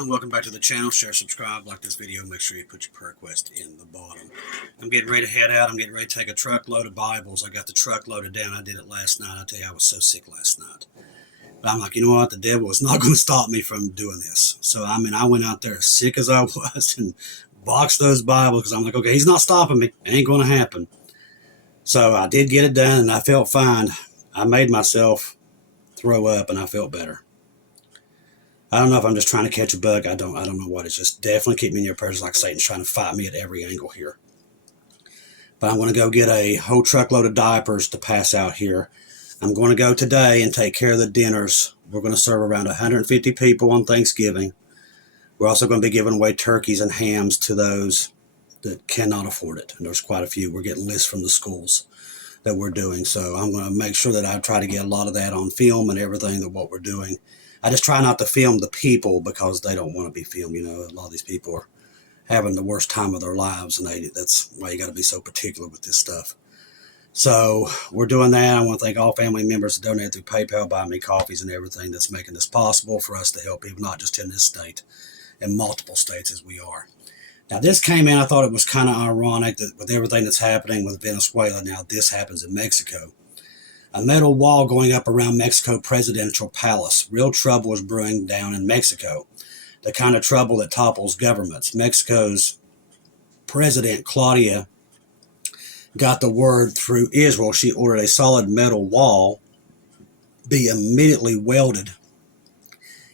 everyone, welcome back to the channel. Share, subscribe, like this video, make sure you put your prayer request in the bottom. I'm getting ready to head out. I'm getting ready to take a truckload of Bibles. I got the truck loaded down. I did it last night. I tell you, I was so sick last night. But I'm like, you know what, the devil is not going to stop me from doing this. So I went out there as sick as I was and boxed those Bibles because I'm like, okay, he's not stopping me. It ain't going to happen. So I did get it done and I felt fine. I made myself throw up and I felt better. I don't know if I'm just trying to catch a bug. I don't know what. It's just definitely keep me in your prayers, like Satan's trying to fight me at every angle here. But I'm going to go get a whole truckload of diapers to pass out here. I'm going to go today and take care of the dinners. We're going to serve around 150 people on Thanksgiving. We're also going to be giving away turkeys and hams to those that cannot afford it. And there's quite a few. We're getting lists from the schools that we're doing. So I'm going to make sure that I try to get a lot of that on film and everything that what we're doing. I just try not to film the people because they don't want to be filmed. You know, a lot of these people are having the worst time of their lives, and that's why you got to be so particular with this stuff. So we're doing that. I want to thank all family members that donated through PayPal, buying me coffees and everything that's making this possible for us to help people, not just in this state, in multiple states as we are. Now, this came in, I thought it was kind of ironic that with everything that's happening with Venezuela, now this happens in Mexico. A metal wall going up around Mexico presidential palace. Real trouble is brewing down in Mexico. The kind of trouble that topples governments. Mexico's president, Claudia, got the word through Israel. She ordered a solid metal wall be immediately welded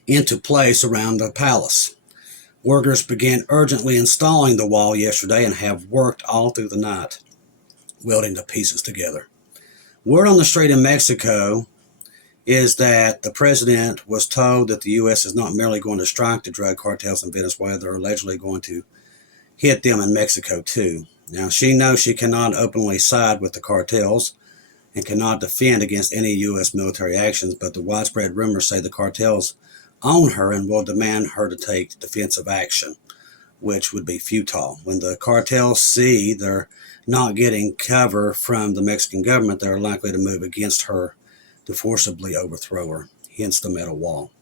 into place around the palace. Workers began urgently installing the wall yesterday and have worked all through the night, welding the pieces together. Word on the street in Mexico is that the president was told that the U.S. is not merely going to strike the drug cartels in Venezuela, they're allegedly going to hit them in Mexico too. Now, she knows she cannot openly side with the cartels and cannot defend against any U.S. military actions, but the widespread rumors say the cartels own her and will demand her to take defensive action, which would be futile. When the cartels see they're not getting cover from the Mexican government, they're likely to move against her to forcibly overthrow her, hence the metal wall.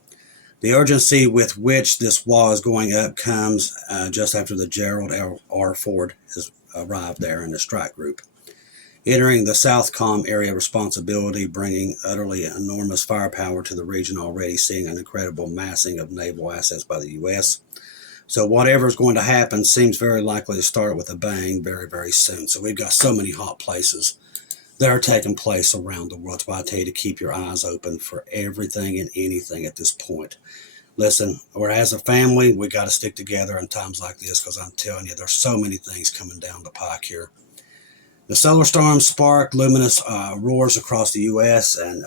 The urgency with which this wall is going up comes just after the Gerald R. Ford has arrived there in the strike group. Entering the Southcom area of responsibility, bringing utterly enormous firepower to the region, already seeing an incredible massing of naval assets by the U.S., so whatever is going to happen seems very likely to start with a bang very, very soon. So we've got so many hot places that are taking place around the world. That's why I tell you to keep your eyes open for everything and anything at this point. Listen, or as a family, we got to stick together in times like this because I'm telling you, there's so many things coming down the pike here. The solar storm sparked luminous roars across the U.S., and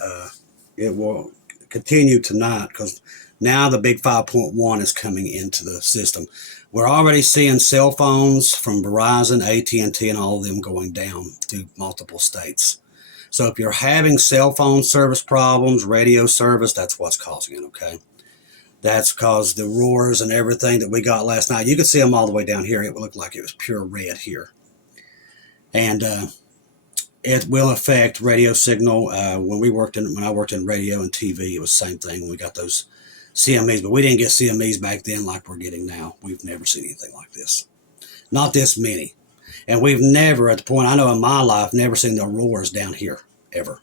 it will continue tonight because now the big 5.1 is coming into the system. We're already seeing cell phones from Verizon, AT&T, and all of them going down through multiple states. So if you're having cell phone service problems, radio service, that's what's causing it, okay? That's because the roars and everything that we got last night, you could see them all the way down here. It would look like it was pure red here. And it will affect radio signal. When I worked in radio and TV, it was the same thing when we got those CMEs, but we didn't get CMEs back then like we're getting now. We've never seen anything like this. Not this many. And we've never, at the point I know in my life, never seen the roars down here, ever.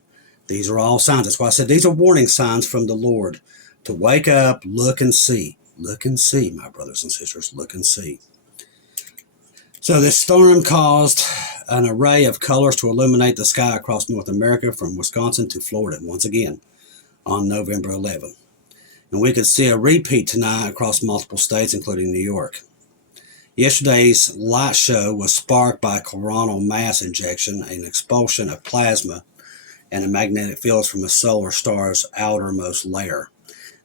These are all signs. That's why I said these are warning signs from the Lord to wake up, look and see. Look and see, my brothers and sisters. Look and see. So this storm caused an array of colors to illuminate the sky across North America from Wisconsin to Florida once again on November 11th. And we could see a repeat tonight across multiple states, including New York. Yesterday's light show was sparked by coronal mass injection, an expulsion of plasma, and a magnetic fields from a solar star's outermost layer.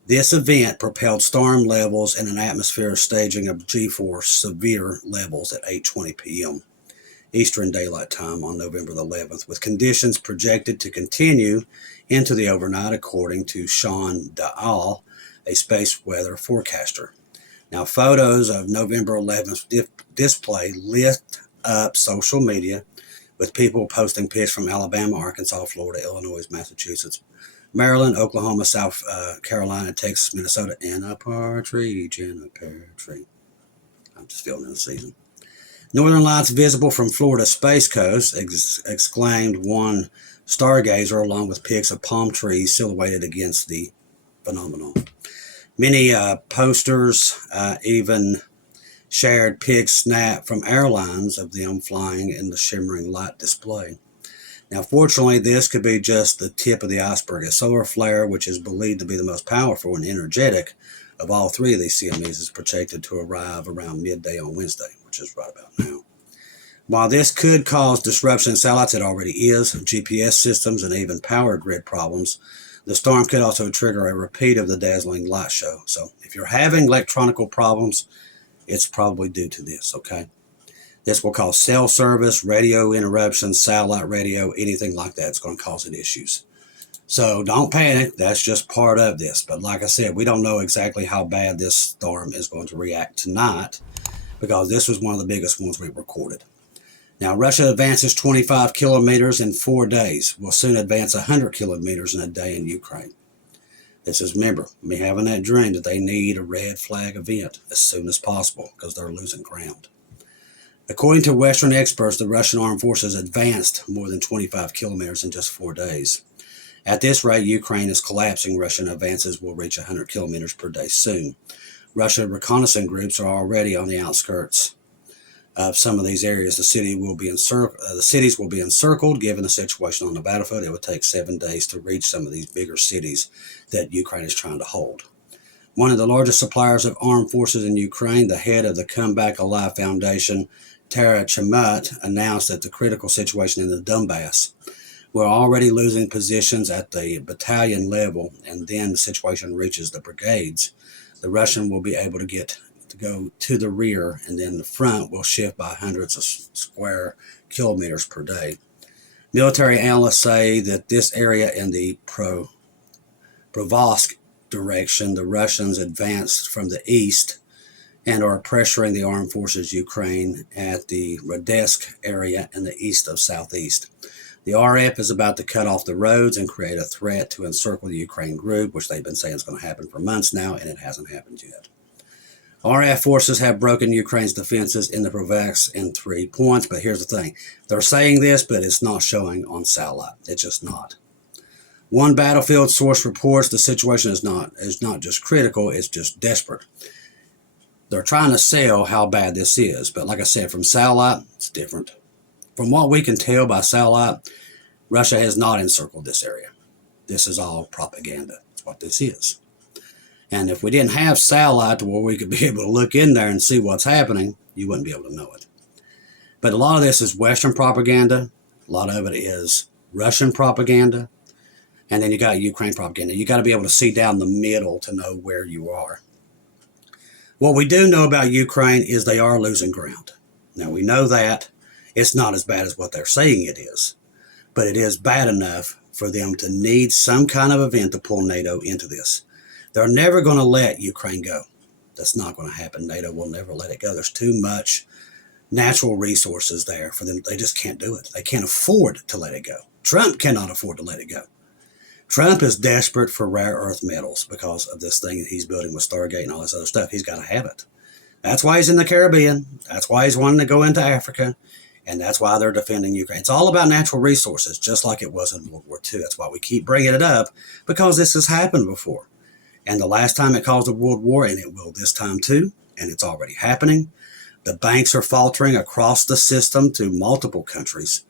This event propelled storm levels in an atmosphere staging of G-force severe levels at 8:20 p.m. Eastern Daylight Time on November the 11th, with conditions projected to continue into the overnight, according to Sean Dahl, a space weather forecaster. Now, photos of November 11th display lit up social media with people posting pics from Alabama, Arkansas, Florida, Illinois, Massachusetts, Maryland, Oklahoma, South Carolina, Texas, Minnesota, and a partridge in a pear tree. I'm just feeling in the season. Northern lights visible from Florida Space Coast, exclaimed one stargazer along with pics of palm trees silhouetted against the phenomenon. Many posters even shared pics snapped from airlines of them flying in the shimmering light display. Now, fortunately, this could be just the tip of the iceberg. A solar flare, which is believed to be the most powerful and energetic of all three of these CMEs, is projected to arrive around midday on Wednesday, which is right about now. While this could cause disruption in satellites, it already is, GPS systems, and even power grid problems, the storm could also trigger a repeat of the dazzling light show. So if you're having electronical problems, it's probably due to this, okay? This will cause cell service, radio interruptions, satellite radio, anything like that. It's going to cause it issues. So don't panic. That's just part of this. But like I said, we don't know exactly how bad this storm is going to react tonight because this was one of the biggest ones we recorded. Now, Russia advances 25 kilometers in 4 days. Will soon advance 100 kilometers in a day in Ukraine. This is, remember, me having that dream that they need a red flag event as soon as possible because they're losing ground. According to Western experts, the Russian armed forces advanced more than 25 kilometers in just 4 days. At this rate, Ukraine is collapsing. Russian advances will reach 100 kilometers per day soon. Russian reconnaissance groups are already on the outskirts of some of these areas. The cities will be encircled. Given the situation on the battlefield, it would take 7 days to reach some of these bigger cities that Ukraine is trying to hold. One of the largest suppliers of armed forces in Ukraine, the head of the Comeback Alive Foundation, Tara Chmut, announced that the critical situation in the Donbass, we're already losing positions at the battalion level, and then the situation reaches the brigades. The Russian will be able to go to the rear, and then the front will shift by hundreds of square kilometers per day. Military analysts say that this area in the Provozk direction, the Russians advanced from the east and are pressuring the armed forces Ukraine at the Radesk area in the east of southeast. The RF is about to cut off the roads and create a threat to encircle the Ukraine group, which they've been saying is going to happen for months now, and it hasn't happened yet. RF forces have broken Ukraine's defenses in the Provozk in 3 points, but here's the thing. They're saying this, but it's not showing on satellite. It's just not. One battlefield source reports the situation is not just critical, it's just desperate. They're trying to sell how bad this is, but like I said, from satellite, it's different. From what we can tell by satellite, Russia has not encircled this area. This is all propaganda. That's what this is. And if we didn't have satellite to where we could be able to look in there and see what's happening, you wouldn't be able to know it. But a lot of this is Western propaganda. A lot of it is Russian propaganda. And then you got Ukraine propaganda. You got to be able to see down the middle to know where you are. What we do know about Ukraine is they are losing ground. Now, we know that it's not as bad as what they're saying it is, but it is bad enough for them to need some kind of event to pull NATO into this. They're never going to let Ukraine go. That's not going to happen. NATO will never let it go. There's too much natural resources there for them. They just can't do it. They can't afford to let it go. Trump cannot afford to let it go. Trump is desperate for rare earth metals because of this thing that he's building with Stargate and all this other stuff. He's got to have it. That's why he's in the Caribbean. That's why he's wanting to go into Africa. And that's why they're defending Ukraine. It's all about natural resources, just like it was in World War II. That's why we keep bringing it up, because this has happened before. And the last time it caused a world war, and it will this time too, and it's already happening. The banks are faltering across the system to multiple countries.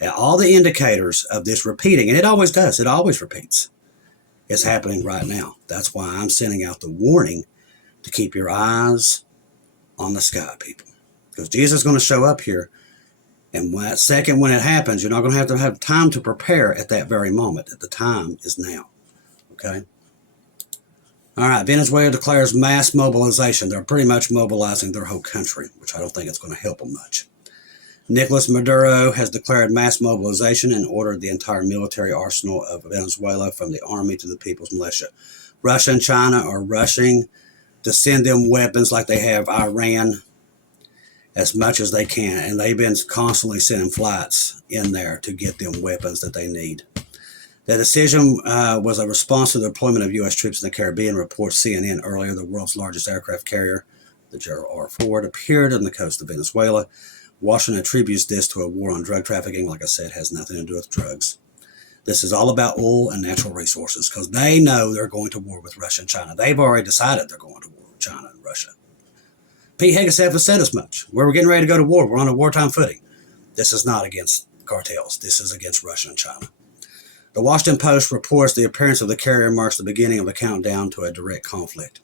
And all the indicators of this repeating, and it always does, it always repeats, is happening right now. That's why I'm sending out the warning to keep your eyes on the sky, people. Because Jesus is going to show up here, and that second when it happens, you're not going to have time to prepare at that very moment. The time is now, okay? All right, Venezuela declares mass mobilization. They're pretty much mobilizing their whole country, which I don't think it's going to help them much. Nicolas Maduro has declared mass mobilization and ordered the entire military arsenal of Venezuela, from the army to the people's militia. Russia and China are rushing to send them weapons like they have Iran as much as they can, and they've been constantly sending flights in there to get them weapons that they need. The decision was a response to the deployment of U.S. troops in the Caribbean, reports CNN earlier. The world's largest aircraft carrier, the Gerald R. Ford, appeared on the coast of Venezuela. Washington attributes this to a war on drug trafficking. Like I said, has nothing to do with drugs. This is all about oil and natural resources because they know they're going to war with Russia and China. They've already decided they're going to war with China and Russia. Pete Hegseth has said as much. We're getting ready to go to war. We're on a wartime footing. This is not against cartels. This is against Russia and China. The Washington Post reports the appearance of the carrier marks the beginning of a countdown to a direct conflict.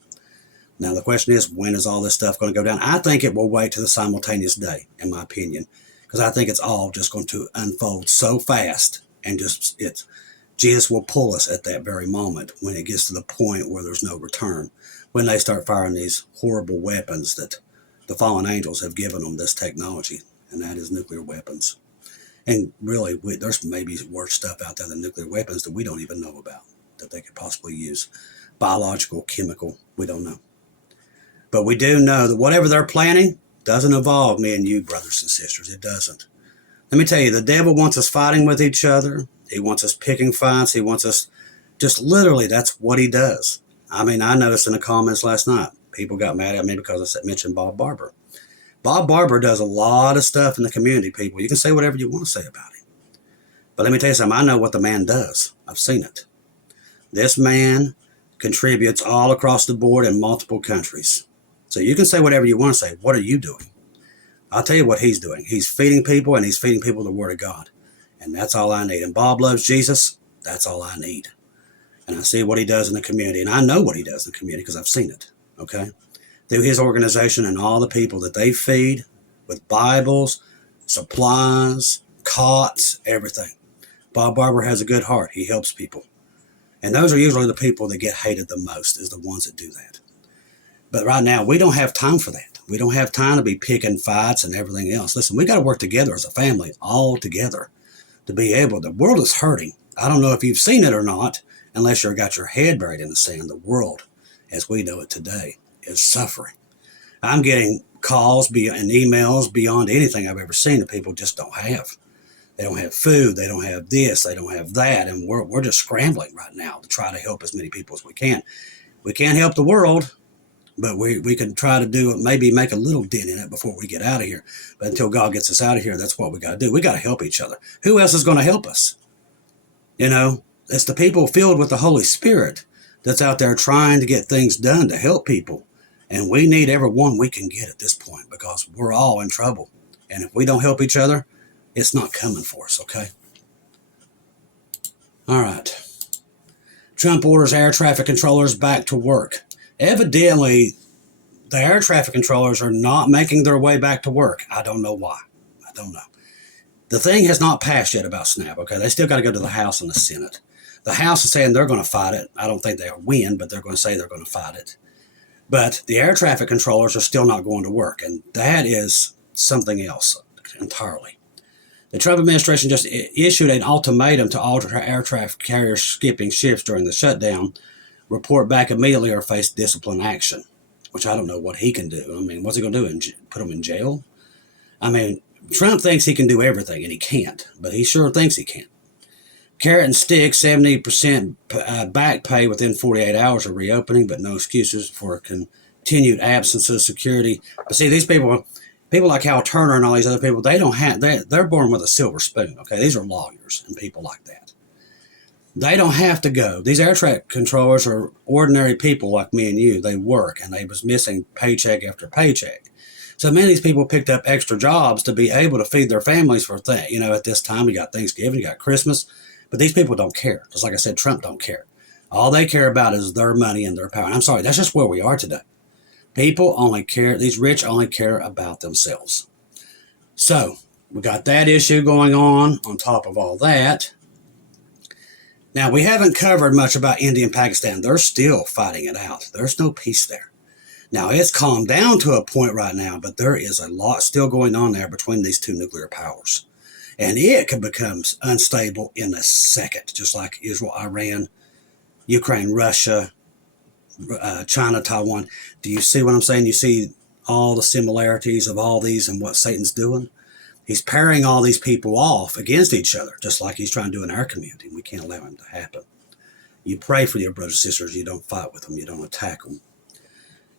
Now, the question is, when is all this stuff going to go down? I think it will wait to the simultaneous day, in my opinion, because I think it's all just going to unfold so fast and Jesus will pull us at that very moment when it gets to the point where there's no return, when they start firing these horrible weapons that the fallen angels have given them this technology, and that is nuclear weapons. And really, there's maybe worse stuff out there than nuclear weapons that we don't even know about, that they could possibly use. Biological, chemical, we don't know. But we do know that whatever they're planning doesn't involve me and you, brothers and sisters. It doesn't. Let me tell you, the devil wants us fighting with each other. He wants us picking fights. He wants us, just literally, that's what he does. I mean, I noticed in the comments last night, people got mad at me because I mentioned Bob Barber. Bob Barber does a lot of stuff in the community, people. You can say whatever you want to say about him. But let me tell you something. I know what the man does. I've seen it. This man contributes all across the board in multiple countries. So you can say whatever you want to say. What are you doing? I'll tell you what he's doing. He's feeding people, and he's feeding people the Word of God. And that's all I need. And Bob loves Jesus. That's all I need. And I see what he does in the community. And I know what he does in the community because I've seen it. Okay? Through his organization and all the people that they feed with Bibles, supplies, cots, everything. Bob Barber has a good heart. He helps people. And those are usually the people that get hated the most, is the ones that do that. But right now, we don't have time for that. We don't have time to be picking fights and everything else. Listen, we got to work together as a family, all together, to be able. The world is hurting. I don't know if you've seen it or not, unless you've got your head buried in the sand. The world, as we know it today, is suffering. I'm getting calls and emails beyond anything I've ever seen that people just don't have. They don't have food. They don't have this. They don't have that. And we're just scrambling right now to try to help as many people as we can. We can't help the world, but we can try to do it, maybe make a little dent in it before we get out of here. But until God gets us out of here, that's what we got to do. We got to help each other. Who else is going to help us? You know, it's the people filled with the Holy Spirit that's out there trying to get things done to help people. And we need everyone we can get at this point because we're all in trouble. And if we don't help each other, it's not coming for us, okay? All right. Trump orders air traffic controllers back to work. Evidently, the air traffic controllers are not making their way back to work. I don't know why. I don't know. The thing has not passed yet about SNAP, okay? They still got to go to the House and the Senate. The House is saying they're going to fight it. I don't think they'll win, but they're going to say they're going to fight it. But the air traffic controllers are still not going to work, and that is something else entirely. The Trump administration just issued an ultimatum to all air traffic carriers skipping shifts during the shutdown. Report back immediately or face discipline action, which I don't know what he can do. I mean, what's he going to do? Put them in jail? I mean, Trump thinks he can do everything, and he can't, but he sure thinks he can. Carrot and stick, 70% back pay within 48 hours of reopening, but no excuses for continued absence of security. But see, these people like Hal Turner and all these other people, they're born with a silver spoon, okay? These are lawyers and people like that. They don't have to go. These air traffic controllers are ordinary people like me and you. They work, and they was missing paycheck after paycheck. So many of these people picked up extra jobs to be able to feed their families for things. You know, at this time, you got Thanksgiving, you got Christmas. But these people don't care. Just like I said, Trump don't care. All they care about is their money and their power. And I'm sorry, that's just where we are today. People only care, these rich only care about themselves. So, we got that issue going on top of all that. Now, we haven't covered much about India and Pakistan. They're still fighting it out. There's no peace there. Now, it's calmed down to a point right now, but there is a lot still going on there between these two nuclear powers. And it could become unstable in a second, just like Israel, Iran, Ukraine, Russia, China, Taiwan. Do you see what I'm saying? You see all the similarities of all these and what Satan's doing? He's pairing all these people off against each other, just like he's trying to do in our community. We can't allow him to happen. You pray for your brothers and sisters. You don't fight with them. You don't attack them.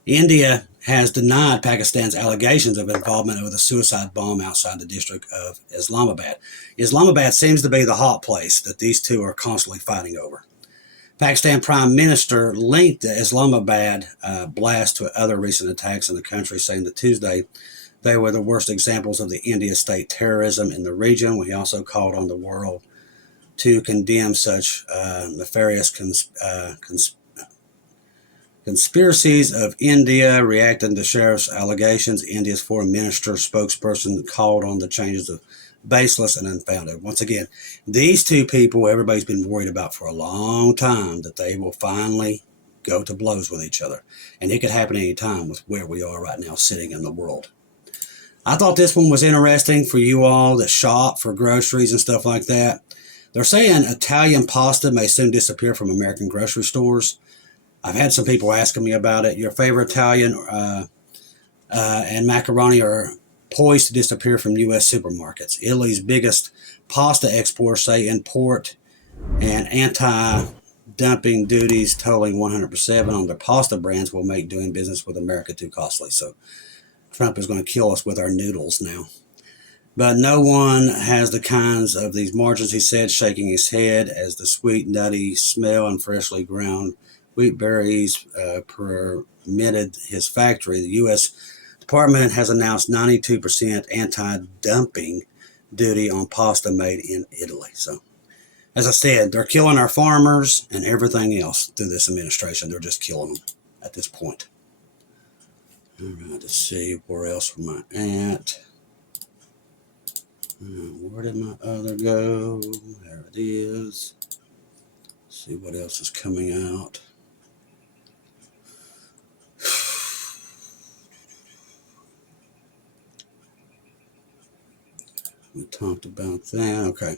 India has denied Pakistan's allegations of involvement with a suicide bomb outside the district of Islamabad. Islamabad seems to be the hot place that these two are constantly fighting over. Pakistan Prime Minister linked the Islamabad blast to other recent attacks in the country, saying that Tuesday they were the worst examples of the India state terrorism in the region. He also called on the world to condemn such nefarious conspiracies of India. Reacting to sheriff's allegations, India's foreign minister spokesperson called on the changes of baseless and unfounded. Once again, these two people everybody's been worried about for a long time, that they will finally go to blows with each other. And it could happen any time with where we are right now sitting in the world. I thought this one was interesting for you all that shop for groceries and stuff like that. They're saying Italian pasta may soon disappear from American grocery stores. I've had some people asking me about it. Your favorite Italian and macaroni are poised to disappear from U.S. supermarkets. Italy's biggest pasta exporters say import and anti-dumping duties totaling 100% on their pasta brands will make doing business with America too costly. So Trump is going to kill us with our noodles now. But no one has the kinds of these margins, he said, shaking his head as the sweet, nutty smell and freshly ground wheat berries permitted his factory. The U.S. Department has announced 92% anti-dumping duty on pasta made in Italy. So, as I said, they're killing our farmers and everything else through this administration. They're just killing them at this point. All right, let's see, where else am I at? Where did my other go? There it is. Let's see what else is coming out. We talked about that. Okay.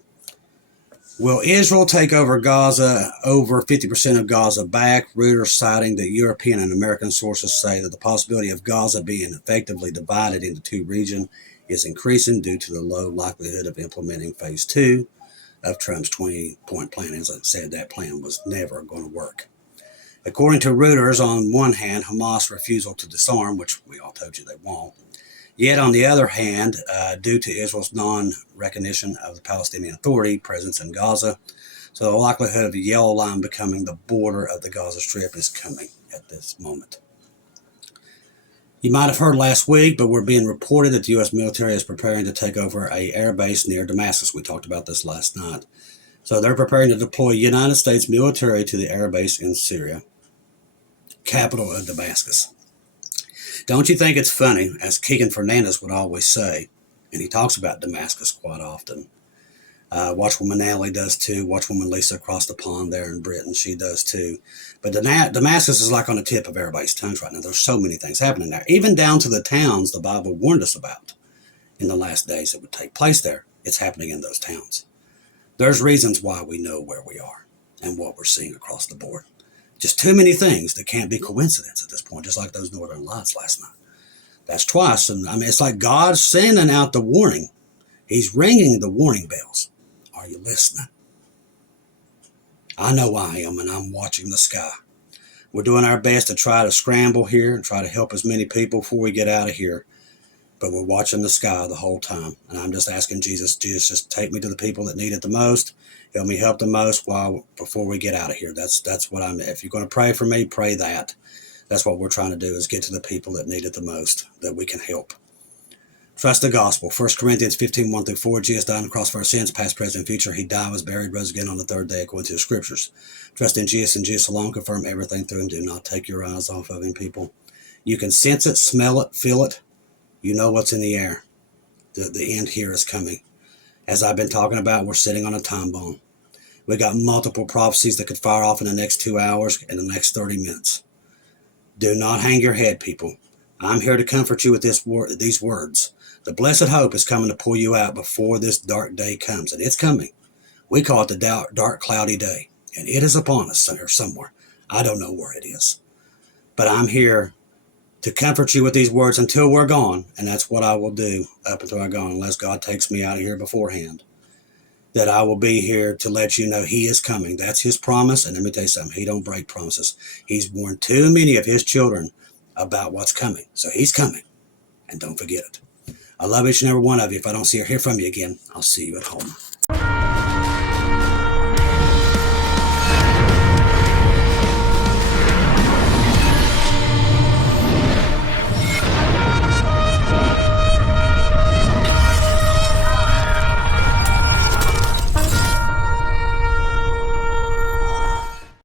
Will Israel take over Gaza, over 50% of Gaza back? Reuters citing the European and American sources say that the possibility of Gaza being effectively divided into two regions is increasing due to the low likelihood of implementing phase 2 of Trump's 20-point plan. As I said, that plan was never going to work. According to Reuters, on one hand, Hamas' refusal to disarm, which we all told you they won't. Yet, on the other hand, due to Israel's non-recognition of the Palestinian Authority presence in Gaza, so the likelihood of the yellow line becoming the border of the Gaza Strip is coming at this moment. You might have heard last week, but we're being reported that the U.S. military is preparing to take over an air base near Damascus. We talked about this last night. So they're preparing to deploy United States military to the air base in Syria, capital of Damascus. Don't you think it's funny, as Keegan Fernandez would always say, and he talks about Damascus quite often. Watchwoman Natalie does too. Watchwoman Lisa across the pond there in Britain, she does too. But Damascus is like on the tip of everybody's tongues right now. There's so many things happening there, even down to the towns the Bible warned us about in the last days that would take place there. It's happening in those towns. There's reasons why we know where we are and what we're seeing across the board. Just too many things that can't be coincidence at this point, just like those northern lights last night. That's twice. And I mean, it's like God's sending out the warning. He's ringing the warning bells. Are you listening? I know I am, and I'm watching the sky. We're doing our best to try to scramble here and try to help as many people before we get out of here. But we're watching the sky the whole time. And I'm just asking Jesus, just take me to the people that need it the most. Help me help the most before we get out of here. That's what I'm, if you're going to pray for me, pray that. That's what we're trying to do, is get to the people that need it the most, that we can help. Trust the gospel. 1 Corinthians 15:1-4. Jesus died on the cross for our sins, past, present, and future. He died, was buried, rose again on the third day according to the scriptures. Trust in Jesus and Jesus alone. Confirm everything through him. Do not take your eyes off of him, people. You can sense it, smell it, feel it. You know what's in the air. The end here is coming. As I've been talking about, we're sitting on a time bomb. We got multiple prophecies that could fire off in the next 2 hours and the next 30 minutes. Do not hang your head, people. I'm here to comfort you with these words. The blessed hope is coming to pull you out before this dark day comes, and it's coming. We call it the dark, cloudy day, and it is upon us here somewhere. I don't know where it is, but I'm here to comfort you with these words until we're gone, and that's what I will do up until I'm gone, unless God takes me out of here beforehand. That I will be here to let you know He is coming. That's His promise, and let me tell you something, He don't break promises. He's warned too many of His children about what's coming. So He's coming, and don't forget it. I love each and every one of you. If I don't see or hear from you again, I'll see you at home.